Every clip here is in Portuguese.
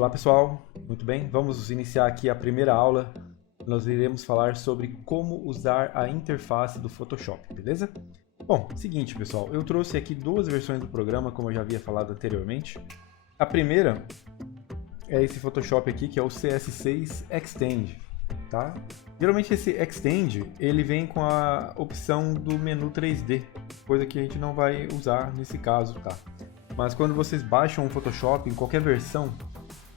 Olá pessoal, muito bem? Vamos iniciar aqui a primeira aula. Nós iremos falar sobre como usar a interface do Photoshop, beleza? Bom, seguinte pessoal, eu trouxe aqui duas versões do programa, como eu já havia falado anteriormente. A primeira é esse Photoshop aqui, que é o CS6 Extend, tá? Geralmente esse Extend, ele vem com a opção do menu 3D, coisa que a gente não vai usar nesse caso, tá? Mas quando vocês baixam o Photoshop em qualquer versão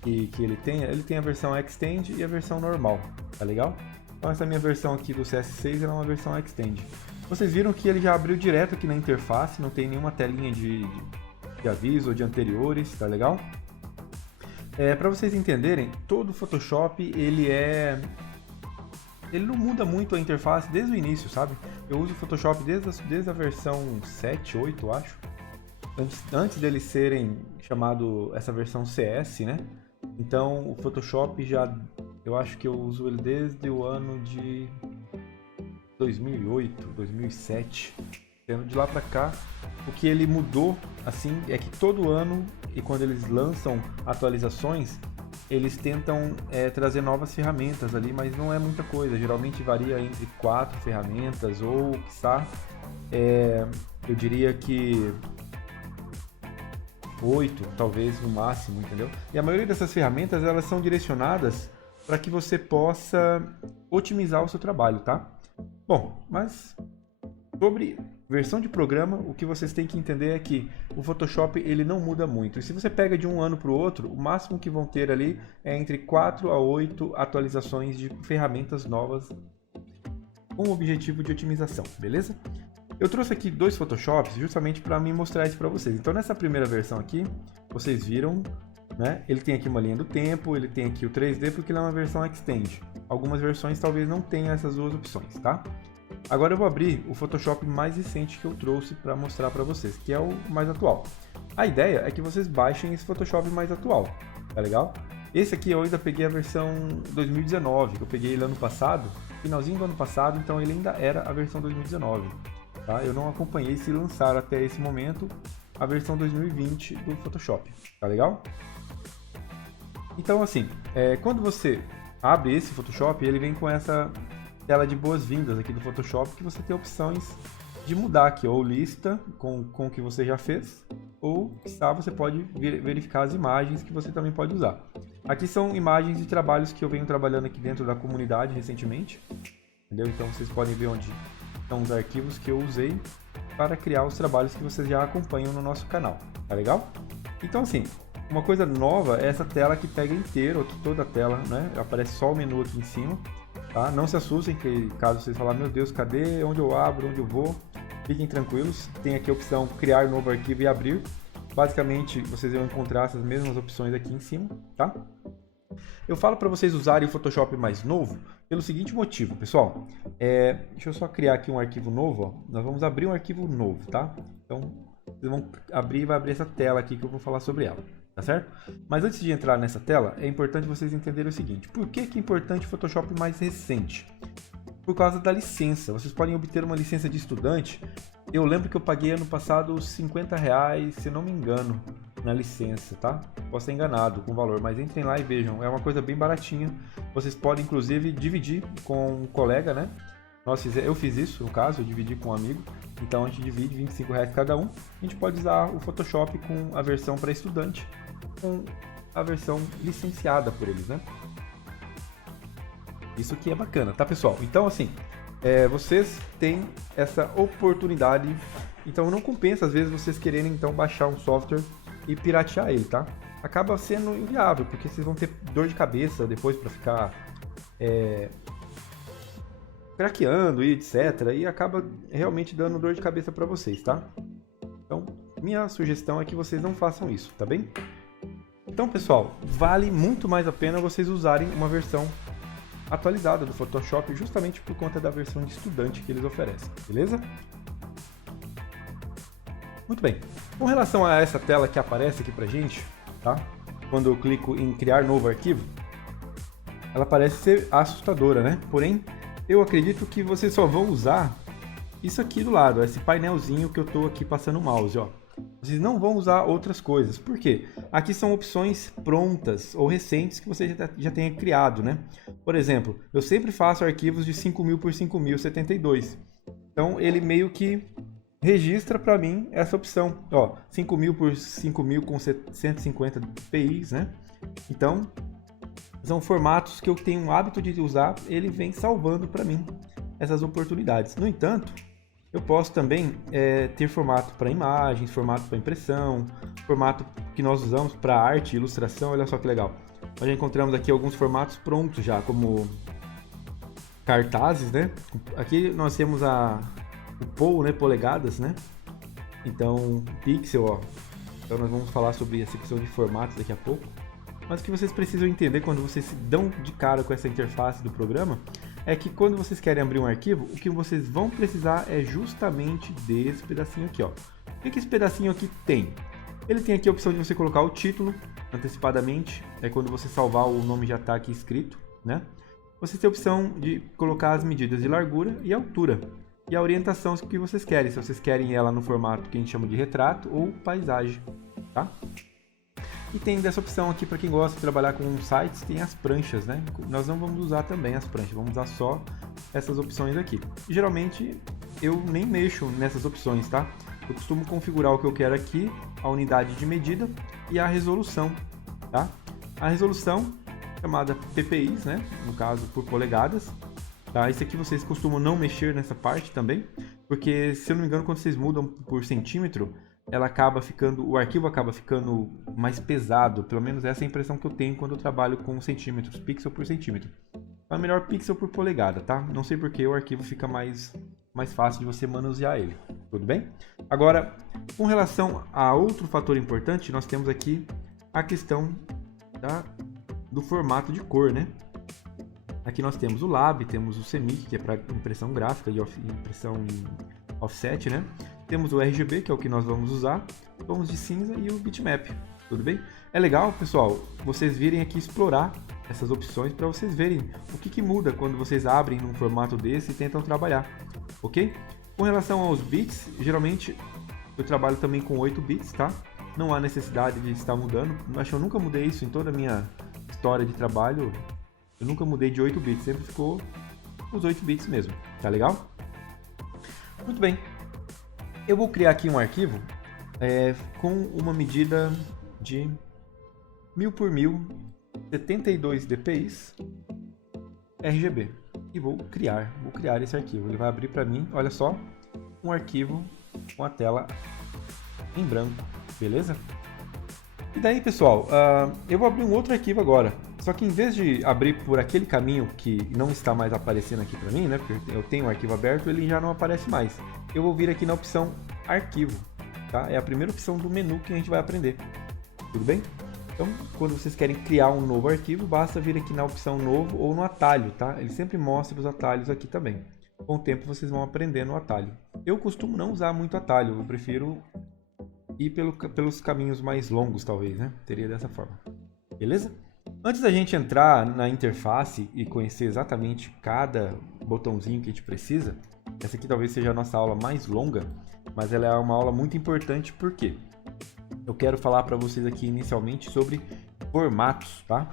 que ele tem a versão Extend e a versão normal, tá legal? Então essa minha versão aqui do CS6 é uma versão Extend. Vocês viram que ele já abriu direto aqui na interface, não tem nenhuma telinha de aviso ou de anteriores, tá legal? Para vocês entenderem, todo o Photoshop ele não muda muito a interface desde o início, sabe? Eu uso o Photoshop desde a versão 7, 8, eu acho. Antes deles serem chamado essa versão CS, né? Então o Photoshop eu acho que eu uso ele desde o ano de 2008, 2007. Tendo de lá pra cá, o que ele mudou assim é que todo ano, e quando eles lançam atualizações, eles tentam trazer novas ferramentas ali, mas não é muita coisa. Geralmente varia entre 4 ferramentas ou, quiçá, eu diria que 8, talvez no máximo, entendeu? E a maioria dessas ferramentas, elas são direcionadas para que você possa otimizar o seu trabalho, tá? Bom, mas sobre versão de programa, o que vocês têm que entender é que o Photoshop ele não muda muito. E se você pega de um ano para o outro, o máximo que vão ter ali é entre 4 a 8 atualizações de ferramentas novas com o objetivo de otimização, beleza? Eu trouxe aqui dois Photoshops justamente para me mostrar isso para vocês. Então nessa primeira versão aqui, vocês viram, né? Ele tem aqui uma linha do tempo, ele tem aqui o 3D porque ele é uma versão Extend. Algumas versões talvez não tenham essas duas opções, tá? Agora eu vou abrir o Photoshop mais recente que eu trouxe para mostrar para vocês, que é o mais atual. A ideia é que vocês baixem esse Photoshop mais atual, tá legal? Esse aqui eu ainda peguei a versão 2019, que eu peguei ele ano passado, finalzinho do ano passado, então ele ainda era a versão 2019. Tá? Eu não acompanhei se lançaram até esse momento a versão 2020 do Photoshop, tá legal? Então assim, quando você abre esse Photoshop, ele vem com essa tela de boas-vindas aqui do Photoshop, que você tem opções de mudar aqui, ou lista com o que você já fez, ou você pode verificar as imagens que você também pode usar. Aqui são imagens de trabalhos que eu venho trabalhando aqui dentro da comunidade recentemente, entendeu? Então vocês podem ver onde são os arquivos que eu usei para criar os trabalhos que vocês já acompanham no nosso canal, tá legal? Então assim, uma coisa nova é essa tela que pega inteiro, aqui toda a tela, né? Aparece só o menu aqui em cima, tá? Não se assustem que caso vocês falarem, meu Deus, cadê? Onde eu abro? Onde eu vou? Fiquem tranquilos, tem aqui a opção criar novo arquivo e abrir. Basicamente, vocês vão encontrar essas mesmas opções aqui em cima, tá? Eu falo para vocês usarem o Photoshop mais novo pelo seguinte motivo, pessoal. Deixa eu só criar aqui um arquivo novo, ó. Nós vamos abrir um arquivo novo, tá? Então, vocês vão abrir e vai abrir essa tela aqui que eu vou falar sobre ela, tá certo? Mas antes de entrar nessa tela, é importante vocês entenderem o seguinte. Por que é importante o Photoshop mais recente? Por causa da licença. Vocês podem obter uma licença de estudante. Eu lembro que eu paguei ano passado R$50, se não me engano, na licença, tá? Posso estar enganado com o valor, mas entrem lá e vejam. É uma coisa bem baratinha. Vocês podem, inclusive, dividir com um colega, né? Eu fiz isso, no caso, eu dividi com um amigo. Então a gente divide R$25 cada um. A gente pode usar o Photoshop com a versão para estudante, com a versão licenciada por eles, né? Isso aqui é bacana, tá pessoal? Então assim, vocês têm essa oportunidade, então não compensa às vezes vocês quererem então baixar um software e piratear ele, tá? Acaba sendo inviável, porque vocês vão ter dor de cabeça depois para ficar craqueando e etc. E acaba realmente dando dor de cabeça para vocês, tá? Então, minha sugestão é que vocês não façam isso, tá bem? Então pessoal, vale muito mais a pena vocês usarem uma versão atualizada do Photoshop justamente por conta da versão de estudante que eles oferecem, beleza? Muito bem, com relação a essa tela que aparece aqui pra gente, tá? Quando eu clico em criar novo arquivo, ela parece ser assustadora, né? Porém, eu acredito que vocês só vão usar isso aqui do lado, esse painelzinho que eu tô aqui passando o mouse, ó. Vocês não vão usar outras coisas. Por quê? Aqui são opções prontas ou recentes que você já tenha criado, né? Por exemplo, eu sempre faço arquivos de 5.000 por 5.072. Então, ele meio que registra para mim essa opção. Ó, 5.000 por 5.000 com 150 pis, né? Então, são formatos que eu tenho o hábito de usar, ele vem salvando para mim essas oportunidades. No entanto, eu posso também ter formato para imagens, formato para impressão, formato que nós usamos para arte e ilustração. Olha só que legal. Nós já encontramos aqui alguns formatos prontos já, como cartazes, né? Aqui nós temos o POU, né? Polegadas, né? Então, pixel, ó. Então nós vamos falar sobre essa questão de formatos daqui a pouco. Mas o que vocês precisam entender quando vocês se dão de cara com essa interface do programa é que quando vocês querem abrir um arquivo, o que vocês vão precisar é justamente desse pedacinho aqui, ó. O que esse pedacinho aqui tem? Ele tem aqui a opção de você colocar o título antecipadamente, quando você salvar o nome já está aqui escrito, né? Você tem a opção de colocar as medidas de largura e altura e a orientação que vocês querem, se vocês querem ela no formato que a gente chama de retrato ou paisagem, tá? E tem dessa opção aqui para quem gosta de trabalhar com sites, tem as pranchas, né? Nós não vamos usar também as pranchas, vamos usar só essas opções aqui. E, geralmente eu nem mexo nessas opções, tá? Eu costumo configurar o que eu quero aqui, a unidade de medida e a resolução, tá? A resolução chamada PPIs, né? No caso por polegadas, tá? Esse aqui vocês costumam não mexer nessa parte também, porque se eu não me engano quando vocês mudam por centímetro, o arquivo acaba ficando mais pesado, pelo menos essa é a impressão que eu tenho quando eu trabalho com centímetros, pixel por centímetro. Então é melhor pixel por polegada, tá? Não sei porque o arquivo fica mais fácil de você manusear ele, tudo bem? Agora, com relação a outro fator importante, nós temos aqui a questão do formato de cor, né? Aqui nós temos o Lab, temos o CMYK, que é para impressão gráfica e impressão em offset, né? Temos o RGB, que é o que nós vamos usar, tons de cinza e o bitmap, tudo bem? É legal, pessoal, vocês virem aqui explorar essas opções para vocês verem o que muda quando vocês abrem num formato desse e tentam trabalhar, ok? Com relação aos bits, geralmente eu trabalho também com 8 bits, tá? Não há necessidade de estar mudando, acho que eu nunca mudei isso em toda a minha história de trabalho, eu nunca mudei de 8 bits, sempre ficou os 8 bits mesmo, tá legal? Muito bem. Eu vou criar aqui um arquivo com uma medida de 1000 por 1000, 72 dpi RGB e vou criar esse arquivo. Ele vai abrir para mim, olha só, um arquivo com a tela em branco, beleza? E daí, pessoal, eu vou abrir um outro arquivo agora. Só que em vez de abrir por aquele caminho que não está mais aparecendo aqui para mim, né? Porque eu tenho o arquivo aberto, ele já não aparece mais. Eu vou vir aqui na opção Arquivo, tá? É a primeira opção do menu que a gente vai aprender. Tudo bem? Então, quando vocês querem criar um novo arquivo, basta vir aqui na opção Novo ou no atalho, tá? Ele sempre mostra os atalhos aqui também. Com o tempo vocês vão aprendendo o atalho. Eu costumo não usar muito atalho, eu prefiro ir pelos caminhos mais longos, talvez, né? Teria dessa forma. Beleza? Antes da gente entrar na interface e conhecer exatamente cada botãozinho que a gente precisa, essa aqui talvez seja a nossa aula mais longa, mas ela é uma aula muito importante porque eu quero falar para vocês aqui inicialmente sobre formatos, tá?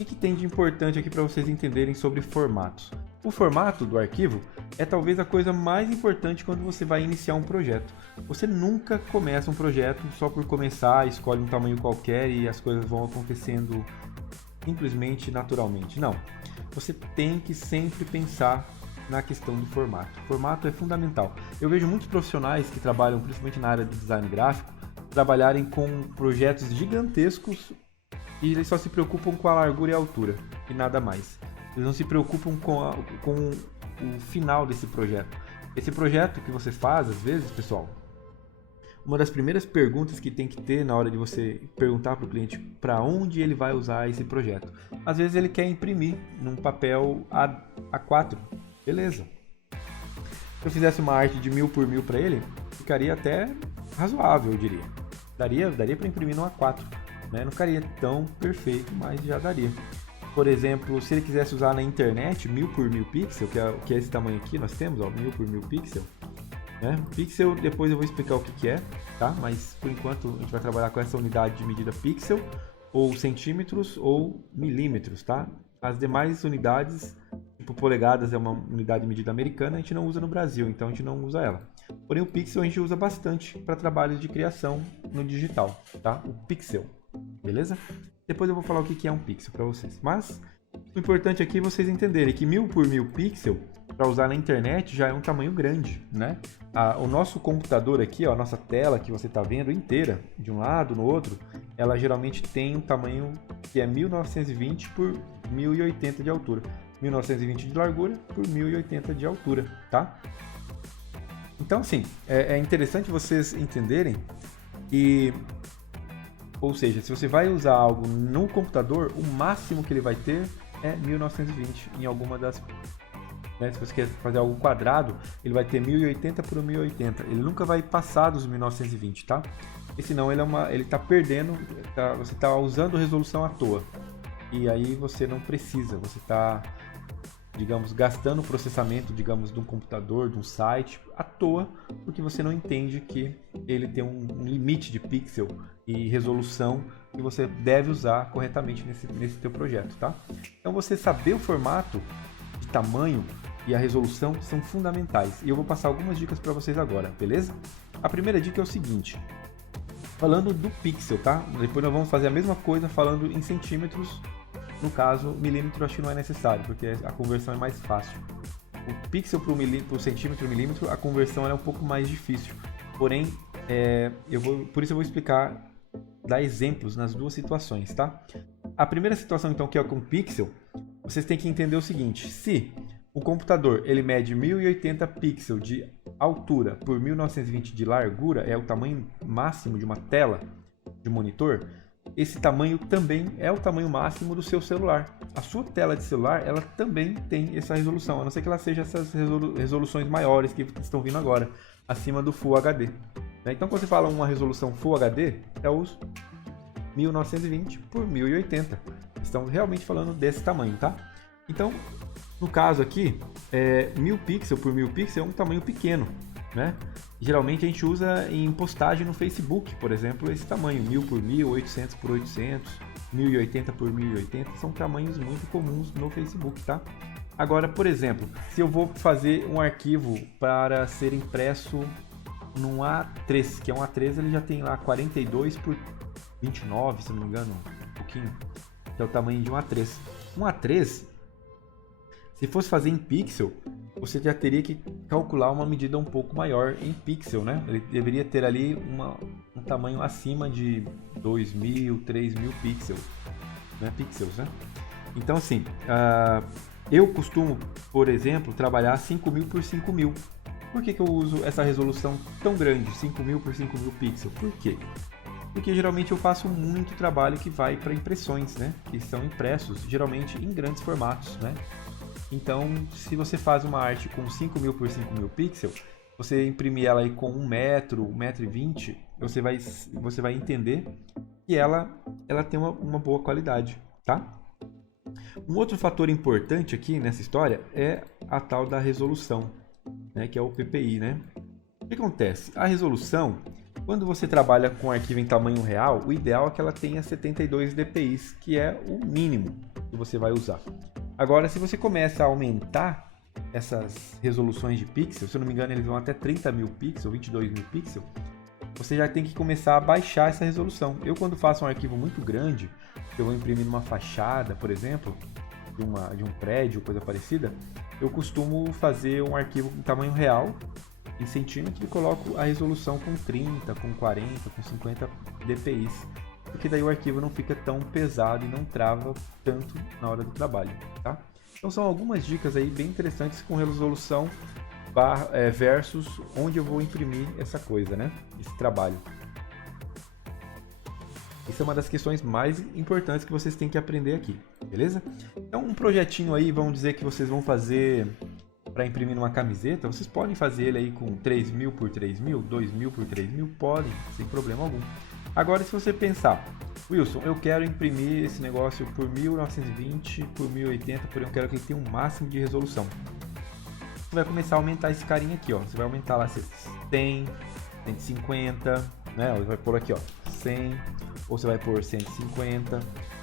O que tem de importante aqui para vocês entenderem sobre formatos? O formato do arquivo é talvez a coisa mais importante quando você vai iniciar um projeto. Você nunca começa um projeto só por começar, escolhe um tamanho qualquer e as coisas vão acontecendo simplesmente naturalmente. Não. Você tem que sempre pensar na questão do formato. O formato é fundamental. Eu vejo muitos profissionais que trabalham principalmente na área de design gráfico trabalharem com projetos gigantescos e eles só se preocupam com a largura e a altura e nada mais. Eles não se preocupam com o final desse projeto. Esse projeto que você faz, às vezes, pessoal, uma das primeiras perguntas que tem que ter na hora de você perguntar para o cliente para onde ele vai usar esse projeto. Às vezes ele quer imprimir num papel A4. Beleza. Se eu fizesse uma arte de 1000 por 1000 para ele, ficaria até razoável, eu diria. Daria para imprimir no A4. Né? Não ficaria tão perfeito, mas já daria. Por exemplo, se ele quisesse usar na internet 1000 por 1000 pixels, que é esse tamanho aqui nós temos, ó, 1000 por 1000 pixels, né? Pixel, depois eu vou explicar o que que é, tá? Mas por enquanto a gente vai trabalhar com essa unidade de medida pixel, ou centímetros, ou milímetros, tá? As demais unidades, tipo polegadas é uma unidade de medida americana, a gente não usa no Brasil, então a gente não usa ela. Porém o pixel a gente usa bastante para trabalhos de criação no digital, tá? O pixel, beleza? Depois eu vou falar o que que é um pixel para vocês. Mas o importante aqui é vocês entenderem que 1000 por 1000 pixel para usar na internet já é um tamanho grande, né? O nosso computador aqui, ó, a nossa tela que você está vendo inteira, de um lado, no outro, ela geralmente tem um tamanho que é 1920 por 1080 de altura. 1920 de largura por 1080 de altura, tá? Então, assim, é interessante vocês entenderem que, ou seja, se você vai usar algo no computador, o máximo que ele vai ter é 1920 em alguma das... Né, se você quer fazer algo quadrado, ele vai ter 1080 por 1080. Ele nunca vai passar dos 1920, tá? Porque senão ele está perdendo, você está usando resolução à toa. E aí você não precisa, você está, digamos, gastando o processamento, digamos, de um computador, de um site, à toa, porque você não entende que ele tem um limite de pixel e resolução que você deve usar corretamente nesse teu projeto, tá? Então você saber o formato de tamanho e a resolução são fundamentais. E eu vou passar algumas dicas para vocês agora, beleza? A primeira dica é o seguinte, falando do pixel, tá? Depois nós vamos fazer a mesma coisa falando em centímetros. No caso, milímetro acho que não é necessário, porque a conversão é mais fácil. O pixel para o centímetro e milímetro, a conversão é um pouco mais difícil. Porém, por isso eu vou explicar, dar exemplos nas duas situações, tá? A primeira situação, então, que é com pixel, vocês têm que entender o seguinte: se o computador ele mede 1080 pixels de altura por 1920 de largura, é o tamanho máximo de uma tela de monitor, esse tamanho também é o tamanho máximo do seu celular. A sua tela de celular, ela também tem essa resolução, a não ser que ela seja essas resoluções maiores que estão vindo agora, acima do Full HD. Então, quando você fala uma resolução Full HD, é os 1920 por 1080. Estamos realmente falando desse tamanho, tá? Então, no caso aqui, 1000 pixels por 1000 pixels é um tamanho pequeno, né? Geralmente a gente usa em postagem no Facebook, por exemplo, esse tamanho, 1000 por 1000, 800 por 800, 1080 por 1080, são tamanhos muito comuns no Facebook, tá? Agora, por exemplo, se eu vou fazer um arquivo para ser impresso num A3, que é um A3, ele já tem lá 42 por 29, se não me engano, um pouquinho, que é o tamanho de um A3. Um A3, se fosse fazer em pixel, você já teria que calcular uma medida um pouco maior em pixel, né? Ele deveria ter ali um tamanho acima de 2000, 3000 pixels, né? Então, assim, eu costumo, por exemplo, trabalhar 5000 por 5000. Por que eu uso essa resolução tão grande, 5000 por 5000 pixels? Por quê? Porque geralmente eu faço muito trabalho que vai para impressões, né? Que são impressos, geralmente em grandes formatos, né? Então, se você faz uma arte com 5000 por 5000 pixels, você imprimir ela aí com 1 metro, 1,20 m, você vai entender que ela tem uma boa qualidade, tá? Um outro fator importante aqui nessa história é a tal da resolução, né? Que é o PPI, né? O que acontece? A resolução, quando você trabalha com arquivo em tamanho real, o ideal é que ela tenha 72 dpi, que é o mínimo que você vai usar. Agora, se você começa a aumentar essas resoluções de pixels, se eu não me engano eles vão até 30.000 pixels, 22.000 pixels, você já tem que começar a baixar essa resolução. Eu, quando faço um arquivo muito grande, eu vou imprimir numa fachada, por exemplo, de um prédio, coisa parecida, eu costumo fazer um arquivo em tamanho real, em centímetros, e coloco a resolução com 30, com 40, com 50 dpi. Porque daí o arquivo não fica tão pesado e não trava tanto na hora do trabalho, tá? Então são algumas dicas aí bem interessantes com resolução versus onde eu vou imprimir essa coisa, né? Esse trabalho. Isso é uma das questões mais importantes que vocês têm que aprender aqui, beleza? Então um projetinho aí, vamos dizer que vocês vão fazer para imprimir numa camiseta, vocês podem fazer ele aí com 3000 por 3000, 2000 por 3000, podem, sem problema algum. Agora, se você pensar, Wilson, eu quero imprimir esse negócio por 1920 por 1080, porém eu quero que ele tenha um máximo de resolução. você vai começar a aumentar esse carinha aqui, ó. Você vai aumentar lá 100, 150, né? Você vai pôr aqui, ó, 100, ou você vai pôr 150,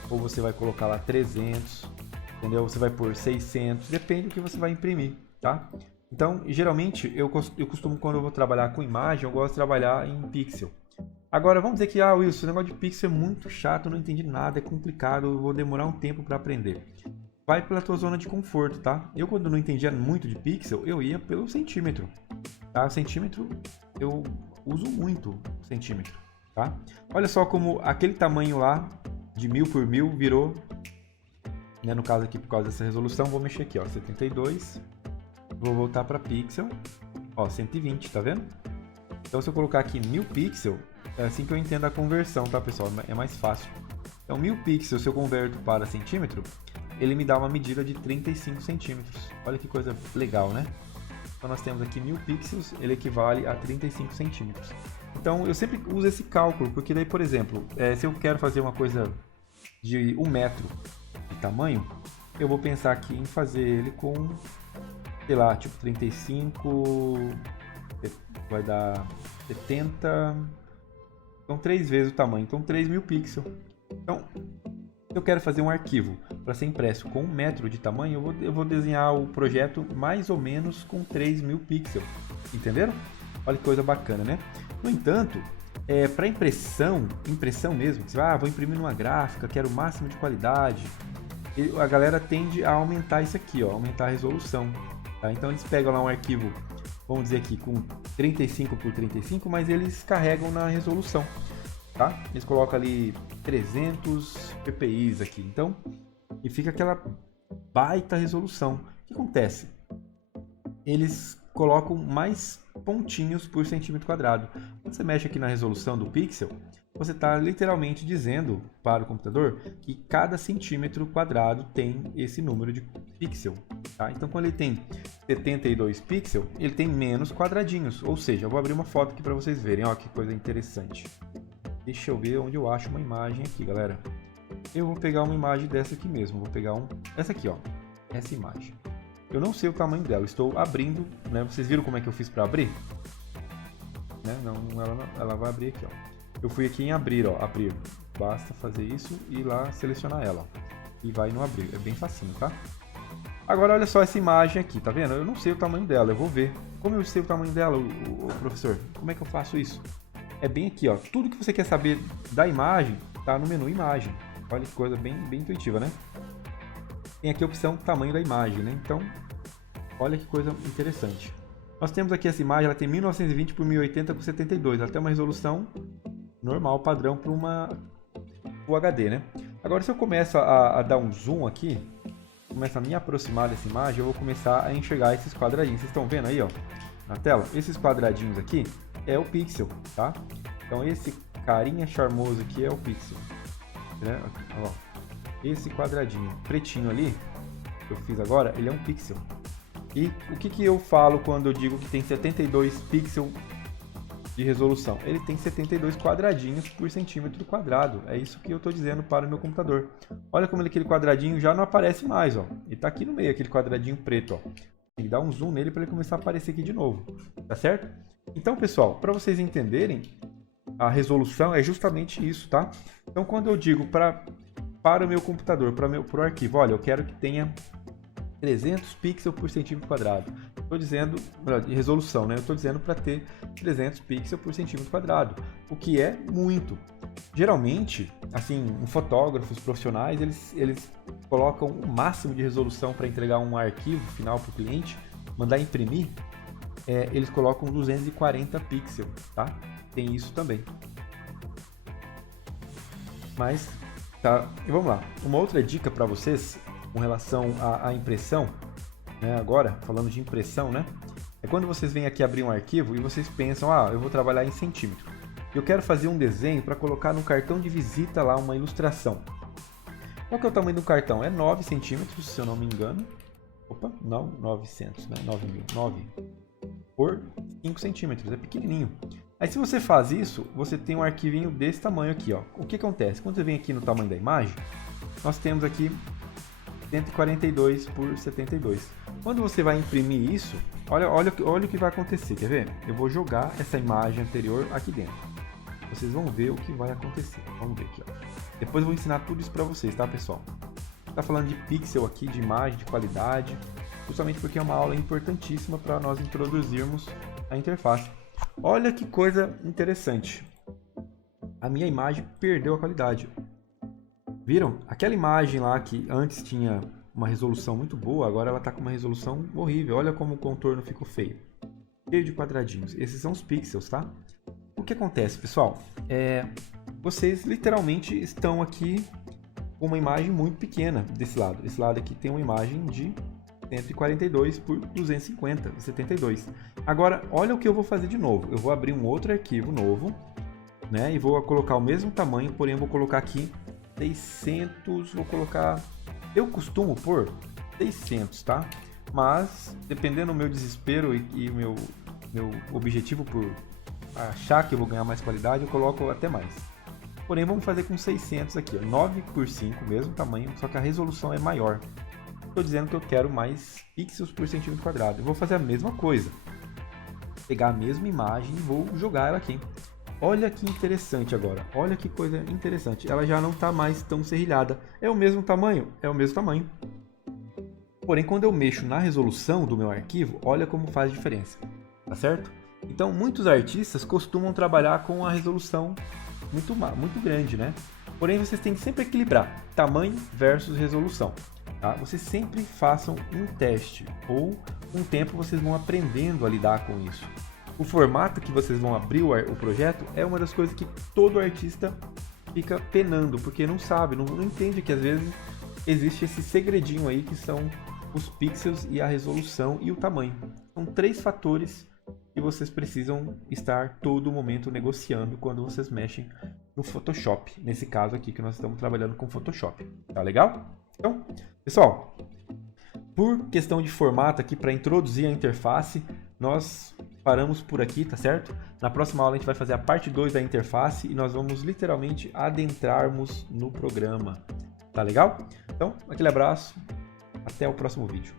ou você vai colocar lá 300, entendeu? Você vai pôr 600, depende do que você vai imprimir, tá? Então, geralmente, eu costumo, quando eu vou trabalhar com imagem, eu gosto de trabalhar em pixel. Agora, vamos dizer que, Wilson, esse negócio de pixel é muito chato, eu não entendi nada, é complicado, eu vou demorar um tempo para aprender. Vai pela tua zona de conforto, tá? Eu, quando não entendia muito de pixel, eu ia pelo centímetro, tá? Centímetro, eu uso muito centímetro, tá? Olha só como aquele tamanho lá, de 1000 por 1000, virou, né, no caso aqui, por causa dessa resolução, vou mexer aqui, ó, 72, vou voltar para pixel, ó, 120, tá vendo? Então, se eu colocar aqui 1000 pixels, é assim que eu entendo a conversão, tá, pessoal? É mais fácil. Então, 1000 pixels, se eu converto para centímetro, ele me dá uma medida de 35 centímetros. Olha que coisa legal, né? Então, nós temos aqui 1000 pixels, ele equivale a 35 centímetros. Então, eu sempre uso esse cálculo, porque daí, por exemplo, se eu quero fazer uma coisa de 1 metro de tamanho, eu vou pensar aqui em fazer ele com, sei lá, tipo 35, vai dar 70, então 3 vezes o tamanho, então 3000 pixels. Então, se eu quero fazer um arquivo para ser impresso com 1 metro de tamanho, eu vou desenhar o projeto mais ou menos com 3000 pixels, entenderam? Olha que coisa bacana, né? No entanto, para impressão mesmo, você vai, vou imprimir numa gráfica, quero o máximo de qualidade, a galera tende a aumentar isso aqui, ó, aumentar a resolução, tá? Então eles pegam lá um arquivo, vamos dizer aqui, com 35 por 35, mas eles carregam na resolução, tá? Eles colocam ali 300 ppi aqui, então, e fica aquela baita resolução. O que acontece? Eles colocam mais pontinhos por centímetro quadrado. Quando você mexe aqui na resolução do pixel, você está literalmente dizendo para o computador que cada centímetro quadrado tem esse número de pixel, tá? Então, quando ele tem 72 pixels, ele tem menos quadradinhos, ou seja, eu vou abrir uma foto aqui para vocês verem, ó, que coisa interessante. Deixa eu ver onde eu acho uma imagem aqui, galera. Eu vou pegar uma imagem dessa aqui mesmo, vou pegar essa aqui, ó, essa imagem. Eu não sei o tamanho dela, estou abrindo, né? Vocês viram como é que eu fiz para abrir? Né? Ela vai abrir aqui, ó. Eu fui aqui em abrir, ó, abrir. Basta fazer isso e ir lá selecionar ela, ó, e vai no abrir. É bem facinho, tá? Agora olha só essa imagem aqui, tá vendo? Eu não sei o tamanho dela, eu vou ver. Como eu sei o tamanho dela, o professor? Como é que eu faço isso? É bem aqui, ó. Tudo que você quer saber da imagem tá no menu imagem. Olha que coisa bem intuitiva, né? Tem aqui a opção tamanho da imagem, né? Então, olha que coisa interessante. Nós temos aqui essa imagem, ela tem 1920 por 1080 por 72. Ela tem uma resolução normal, padrão para uma Full HD, né? Agora, se eu começo a dar um zoom aqui, começo a me aproximar dessa imagem, eu vou começar a enxergar esses quadradinhos. Vocês estão vendo aí, ó, na tela? Esses quadradinhos aqui é o pixel, tá? Então, esse carinha charmoso aqui é o pixel, né? Ó, esse quadradinho pretinho ali, que eu fiz agora, ele é um pixel. E o que eu falo quando eu digo que tem 72 pixels de resolução? Ele tem 72 quadradinhos por centímetro quadrado. É isso que eu estou dizendo para o meu computador. Olha como aquele quadradinho já não aparece mais, ó. Ele está aqui no meio, aquele quadradinho preto, ó. Tem que dar um zoom nele para ele começar a aparecer aqui de novo. Tá certo? Então, pessoal, para vocês entenderem, a resolução é justamente isso, tá? Então, quando eu digo para o meu computador, para o arquivo, olha, eu quero que tenha 300 pixels por centímetro quadrado. Estou dizendo, de resolução, né? Eu estou dizendo para ter 300 pixels por centímetro quadrado, o que é muito. Geralmente, assim, fotógrafos profissionais, eles colocam o máximo de resolução para entregar um arquivo final para o cliente, mandar imprimir, eles colocam 240 pixels, tá? Tem isso também. Mas, tá, e vamos lá. Uma outra dica para vocês com relação à impressão, né, agora, falando de impressão, né, é quando vocês vêm aqui abrir um arquivo e vocês pensam, eu vou trabalhar em centímetro. Eu quero fazer um desenho para colocar no cartão de visita lá uma ilustração. Qual que é o tamanho do cartão? É 9 centímetros, se eu não me engano. Opa, não, 900, né, 9 por 5 centímetros, é pequenininho. Aí se você faz isso, você tem um arquivinho desse tamanho aqui, ó. O que acontece? Quando você vem aqui no tamanho da imagem, nós temos aqui 142 por 72. Quando você vai imprimir isso, olha o que vai acontecer, quer ver? Eu vou jogar essa imagem anterior aqui dentro. Vocês vão ver o que vai acontecer. Vamos ver aqui, ó. Depois eu vou ensinar tudo isso para vocês, tá, pessoal? Tá falando de pixel aqui, de imagem, de qualidade, justamente porque é uma aula importantíssima para nós introduzirmos a interface. Olha que coisa interessante. A minha imagem perdeu a qualidade. Viram? Aquela imagem lá que antes tinha uma resolução muito boa, agora ela está com uma resolução horrível. Olha como o contorno ficou feio. Cheio de quadradinhos. Esses são os pixels, tá? O que acontece, pessoal? Vocês literalmente estão aqui com uma imagem muito pequena desse lado. Esse lado aqui tem uma imagem de 142 por 250, 72. Agora, olha o que eu vou fazer de novo. Eu vou abrir um outro arquivo novo, né? E vou colocar o mesmo tamanho, porém eu vou colocar aqui 600, vou colocar... Eu costumo pôr 600, tá? Mas, dependendo do meu desespero e meu objetivo por achar que eu vou ganhar mais qualidade, eu coloco até mais. Porém, vamos fazer com 600 aqui, ó, 9 por 5, mesmo tamanho, só que a resolução é maior. Estou dizendo que eu quero mais pixels por centímetro quadrado. Eu vou fazer a mesma coisa. Pegar a mesma imagem e vou jogar ela aqui. Olha que interessante agora. Olha que coisa interessante. Ela já não está mais tão serrilhada. É o mesmo tamanho? É o mesmo tamanho. Porém, quando eu mexo na resolução do meu arquivo, olha como faz diferença. Tá certo? Então, muitos artistas costumam trabalhar com a resolução muito grande, né? Porém, vocês têm que sempre equilibrar tamanho versus resolução. Tá? Vocês sempre façam um teste, ou com o tempo vocês vão aprendendo a lidar com isso. O formato que vocês vão abrir o projeto é uma das coisas que todo artista fica penando, porque não sabe, não entende que às vezes existe esse segredinho aí que são os pixels e a resolução e o tamanho. São 3 fatores que vocês precisam estar todo momento negociando quando vocês mexem no Photoshop. Nesse caso aqui que nós estamos trabalhando com Photoshop. Tá legal? Então, pessoal, por questão de formato aqui, para introduzir a interface, nós paramos por aqui, tá certo? Na próxima aula a gente vai fazer a parte 2 da interface e nós vamos literalmente adentrarmos no programa. Tá legal? Então, aquele abraço, até o próximo vídeo.